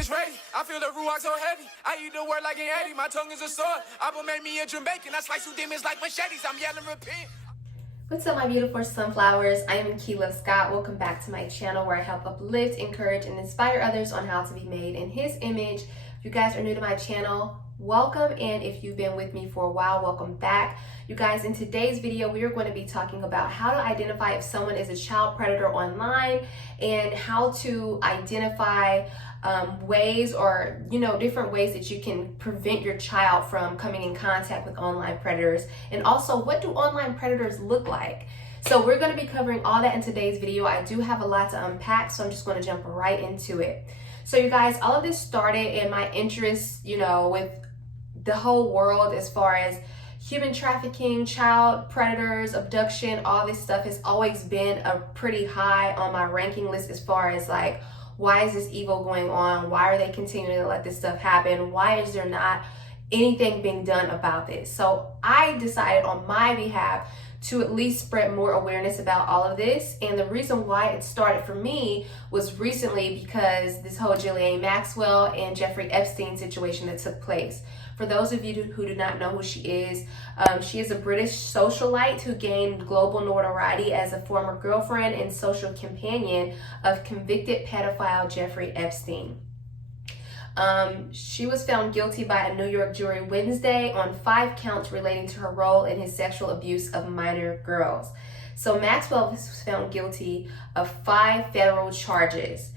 is ready. I feel the ruach so heavy. I eat the word like an Eddie. My tongue is a sword. Apple made me a Jamaican. I slice through demons like machetes. I'm yelling repent. What's up, my beautiful sunflowers? I am KeyLovesGod. Welcome back to my channel where I help uplift, encourage, and inspire others on how to be made in His image. If you guys are new to my channel, welcome, and if you've been with me for a while, welcome back. You guys, in today's video, we are going to be talking about how to identify if someone is a child predator online and how to identify ways or, different ways that you can prevent your child from coming in contact with online predators. And also, what do online predators look like? So we're going to be covering all that in today's video. I do have a lot to unpack, so I'm just going to jump right into it. So you guys, all of this started in my interest, with the whole world as far as human trafficking, child predators, abduction. All this stuff has always been a pretty high on my ranking list as far as like, why is this evil going on? Why are they continuing to let this stuff happen? Why is there not anything being done about this? So I decided on my behalf to at least spread more awareness about all of this. And the reason why it started for me was recently because this whole Ghislaine Maxwell and Jeffrey Epstein situation that took place. For those of you who do not know who she is a British socialite who gained global notoriety as a former girlfriend and social companion of convicted pedophile Jeffrey Epstein. She was found guilty by a New York jury Wednesday on 5 counts relating to her role in his sexual abuse of minor girls. So Maxwell was found guilty of 5 federal charges.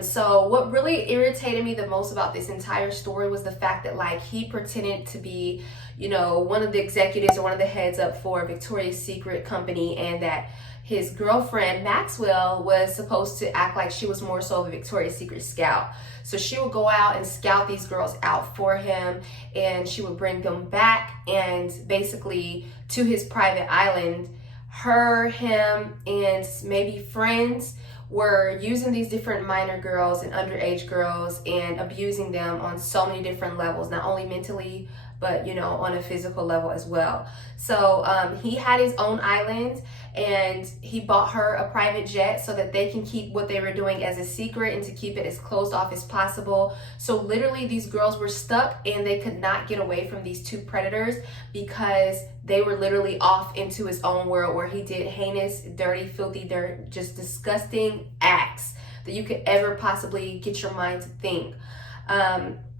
So what really irritated me the most about this entire story was the fact that he pretended to be, one of the executives or one of the heads up for Victoria's Secret company, and that his girlfriend Maxwell was supposed to act like she was more so of a Victoria's Secret scout. So she would go out and scout these girls out for him, and she would bring them back and basically to his private island. Her, him, and maybe friends were using these different minor girls and underage girls and abusing them on so many different levels, not only mentally, but on a physical level as well. So he had his own island, and he bought her a private jet so that they can keep what they were doing as a secret and to keep it as closed off as possible. So literally these girls were stuck and they could not get away from these 2 predators because they were literally off into his own world where he did heinous, dirty, filthy, just disgusting acts that you could ever possibly get your mind to think.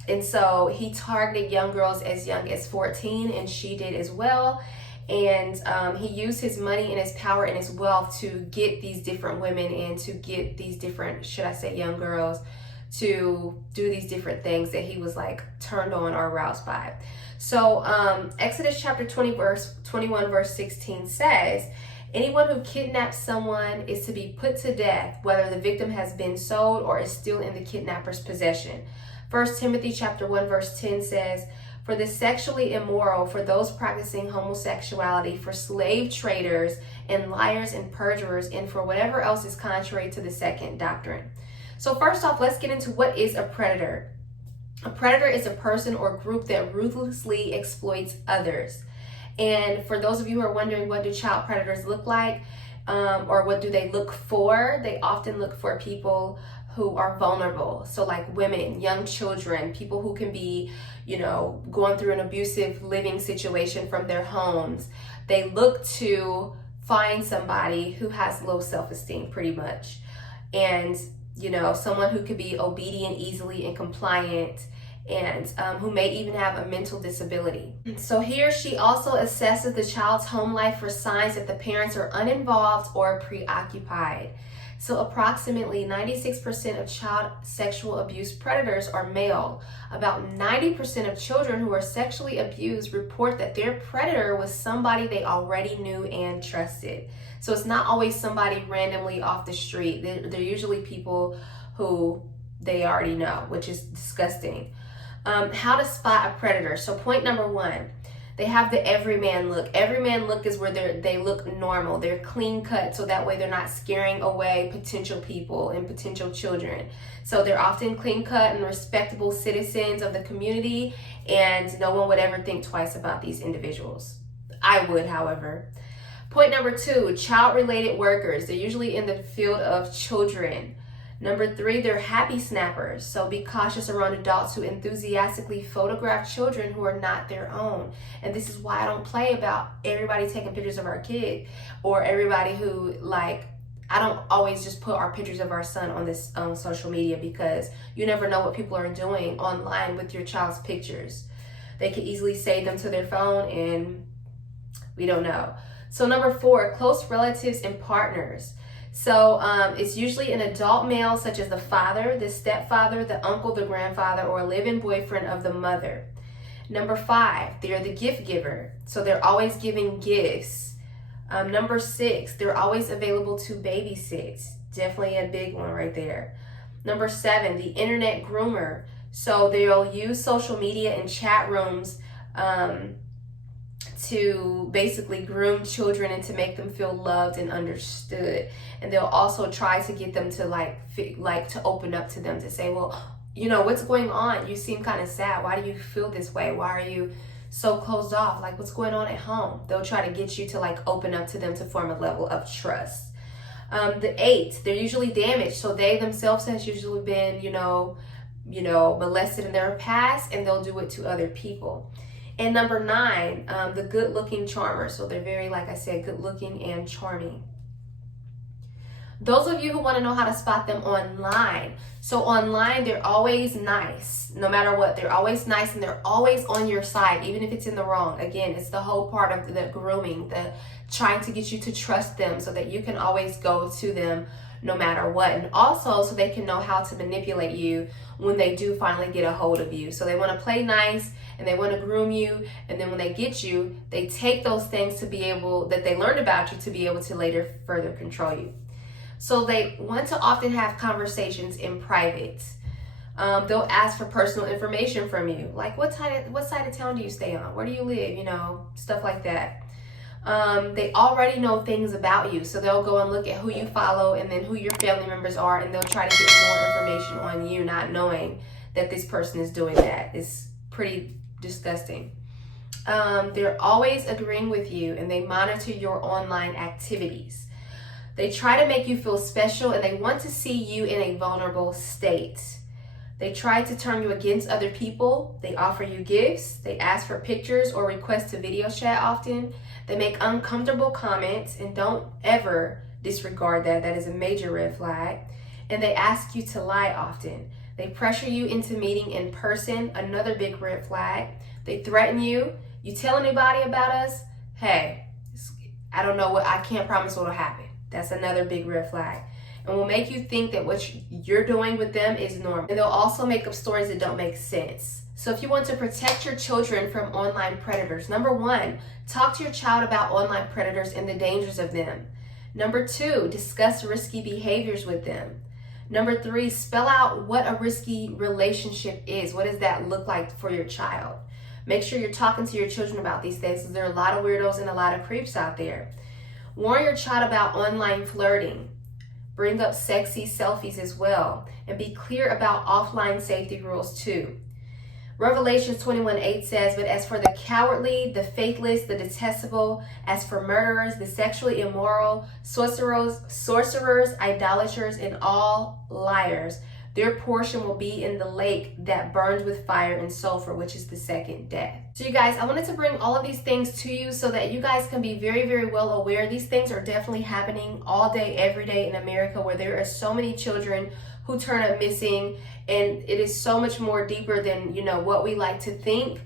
And so he targeted young girls as young as 14, and she did as well. And he used his money and his power and his wealth to get these different women and to get these different, should I say, young girls to do these different things that he was turned on or aroused by. So Exodus chapter 21 verse 16 says, anyone who kidnaps someone is to be put to death, whether the victim has been sold or is still in the kidnapper's possession. 1 Timothy chapter 1 verse 10 says, for the sexually immoral, for those practicing homosexuality, for slave traders and liars and perjurers, and for whatever else is contrary to the second doctrine. So first off, let's get into what is a predator. A predator is a person or group that ruthlessly exploits others. And for those of you who are wondering, what do child predators look like? Or what do they look for? They often look for people who are vulnerable. So women, young children, people who can be, going through an abusive living situation from their homes. They look to find somebody who has low self-esteem pretty much. And, someone who could be obedient easily and compliant, and who may even have a mental disability. So he or she also assesses the child's home life for signs that the parents are uninvolved or preoccupied. So approximately 96% of child sexual abuse predators are male. About 90% of children who are sexually abused report that their predator was somebody they already knew and trusted. So it's not always somebody randomly off the street. They're usually people who they already know, which is disgusting. How to spot a predator. So point number 1, they have the everyman look. Everyman look is where they look normal. They're clean cut, so that way they're not scaring away potential people and potential children. So they're often clean cut and respectable citizens of the community, and no one would ever think twice about these individuals. I would, however. Point number 2, child-related workers. They're usually in the field of children. Number 3, they're happy snappers. So be cautious around adults who enthusiastically photograph children who are not their own. And this is why I don't play about everybody taking pictures of our kid, or everybody who, like, I don't always just put our pictures of our son on this social media, because you never know what people are doing online with your child's pictures. They could easily save them to their phone, and we don't know. So number 4, close relatives and partners. So it's usually an adult male, such as the father, the stepfather, the uncle, the grandfather, or a live-in boyfriend of the mother. Number 5, they're the gift giver. So they're always giving gifts. Number 6, they're always available to babysit. Definitely a big one right there. Number 7, the internet groomer. So they'll use social media and chat rooms to basically groom children and to make them feel loved and understood. And they'll also try to get them to like to open up to them, to say, well, you know, what's going on? You seem kind of sad. Why do you feel this way? Why are you so closed off? Like, what's going on at home? They'll try to get you to like open up to them to form a level of trust. The 8, they're usually damaged. So they themselves has usually been, you know, molested in their past, and they'll do it to other people. And number 9, the good-looking charmer. So they're very, like I said, good-looking and charming. Those of you who want to know how to spot them online. So online, they're always nice. No matter what, they're always nice, and they're always on your side, even if it's in the wrong. Again, it's the whole part of the grooming, the trying to get you to trust them so that you can always go to them no matter what. And also so they can know how to manipulate you when they do finally get a hold of you. So they want to play nice, and they want to groom you, and then when they get you, they take those things to be able, that they learned about you, to be able to later further control you. So they want to often have conversations in private. They'll ask for personal information from you, like what side of town do you stay on? Where do you live? You know, stuff like that. They already know things about you, so they'll go and look at who you follow and then who your family members are, and they'll try to get more information on you, not knowing that this person is doing that. It's pretty disgusting. They're always agreeing with you, and they monitor your online activities. They try to make you feel special, and they want to see you in a vulnerable state. They try to turn you against other people. They offer you gifts. They ask for pictures or request to video chat often. They make uncomfortable comments, and don't ever disregard that. That is a major red flag. And they ask you to lie often. They pressure you into meeting in person. Another big red flag. They threaten you. You tell anybody about us, hey, I don't know I can't promise what'll happen. That's another big red flag. And will make you think that what you're doing with them is normal. And they'll also make up stories that don't make sense. So if you want to protect your children from online predators, number 1, talk to your child about online predators and the dangers of them. Number 2, discuss risky behaviors with them. Number 3, spell out what a risky relationship is. What does that look like for your child? Make sure you're talking to your children about these things, because there are a lot of weirdos and a lot of creeps out there. Warn your child about online flirting. Bring up sexy selfies as well. And be clear about offline safety rules too. Revelations 21:8 says, but as for the cowardly, the faithless, the detestable, as for murderers, the sexually immoral, sorcerers, idolaters, and all liars, their portion will be in the lake that burns with fire and sulfur, which is the second death. So you guys, I wanted to bring all of these things to you so that you guys can be very, very well aware. These things are definitely happening all day, every day in America, where there are so many children who turn up missing, and it is so much more deeper than, you know, what we like to think.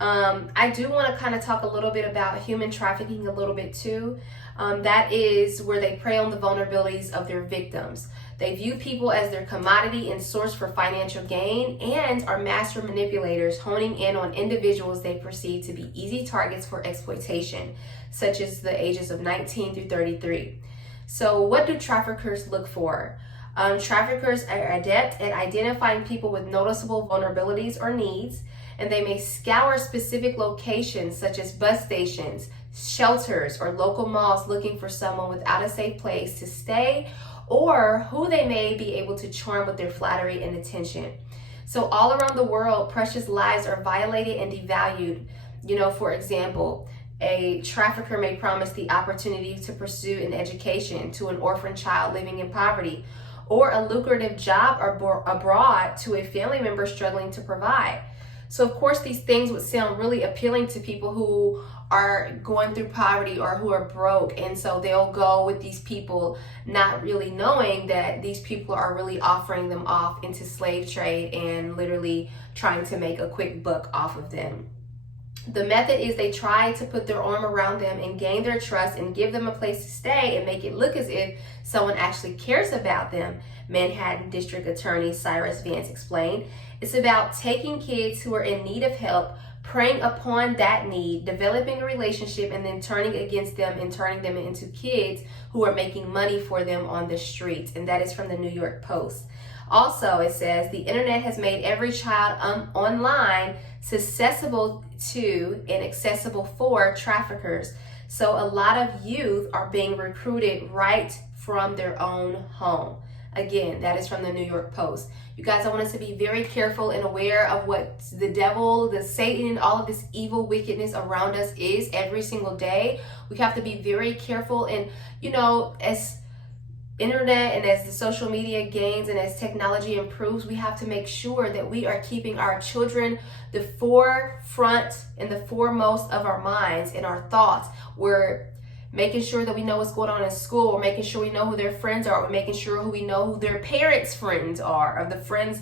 I do want to kind of talk a little bit about human trafficking a little bit too. That is where they prey on the vulnerabilities of their victims. They view people as their commodity and source for financial gain, and are master manipulators, honing in on individuals they perceive to be easy targets for exploitation, such as the ages of 19 through 33. So what do traffickers look for? Traffickers are adept at identifying people with noticeable vulnerabilities or needs, and they may scour specific locations such as bus stations, shelters, or local malls looking for someone without a safe place to stay, or who they may be able to charm with their flattery and attention. So all around the world, precious lives are violated and devalued. You know, for example, a trafficker may promise the opportunity to pursue an education to an orphan child living in poverty, or a lucrative job abroad to a family member struggling to provide. So of course these things would sound really appealing to people who are going through poverty or who are broke, and so they'll go with these people not really knowing that these people are really offering them off into slave trade and literally trying to make a quick buck off of them. The method is they try to put their arm around them and gain their trust and give them a place to stay and make it look as if someone actually cares about them, Manhattan District Attorney Cyrus Vance explained. It's about taking kids who are in need of help, preying upon that need, developing a relationship, and then turning against them and turning them into kids who are making money for them on the streets. And that is from the New York Post. Also, it says the internet has made every child online accessible to and accessible for traffickers. So a lot of youth are being recruited right from their own home. Again, that is from the New York Post. You guys, I want us to be very careful and aware of what the devil, the Satan, all of this evil wickedness around us is every single day. We have to be very careful, and as internet and as the social media gains and as technology improves, we have to make sure that we are keeping our children the forefront and the foremost of our minds and our thoughts. We're making sure that we know what's going on in school. We're making sure we know who their friends are. We're making sure we know who their parents' friends are, of the friends'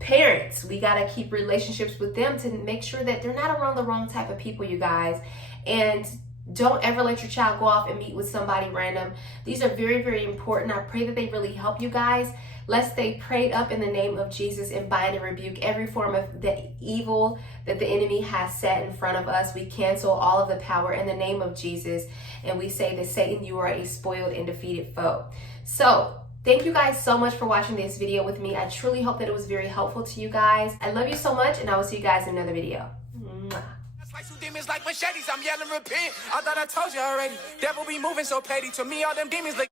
parents. We got to keep relationships with them to make sure that they're not around the wrong type of people, you guys. And don't ever let your child go off and meet with somebody random. These are very, very important. I pray that they really help you guys. Let's stay prayed up in the name of Jesus and bind and rebuke every form of the evil that the enemy has set in front of us. We cancel all of the power in the name of Jesus. And we say that Satan, you are a spoiled and defeated foe. So thank you guys so much for watching this video with me. I truly hope that it was very helpful to you guys. I love you so much, and I will see you guys in another video. Mwah. Like some demons like machetes, I'm yelling repent. I thought I told you already. Devil be moving so petty. To me, all them demons look